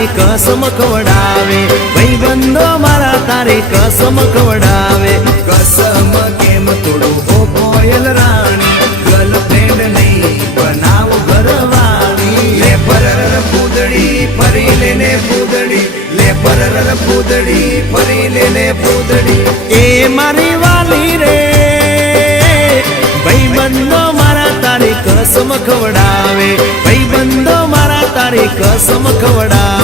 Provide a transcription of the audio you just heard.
તારી કસમ ખવડાવે, ભાઈબંધો મારા તારી કસમ ખવડાવે. કસમ કેમ તોડું હો કોયલ રાણી, ગર્લફ્રેન્ડ નહીં બનાવ ઘરવાળી. લે પરર પૂદડી ફરી લેને પૂદડી, લે પરર પૂદડી ફરી લેને પૂદડી. એ મારી વાલી રે, ભાઈબંધો મારા તારી કસમ ખવડાવે, ભાઈબંધો મારા તારી કસમ ખવડાવે.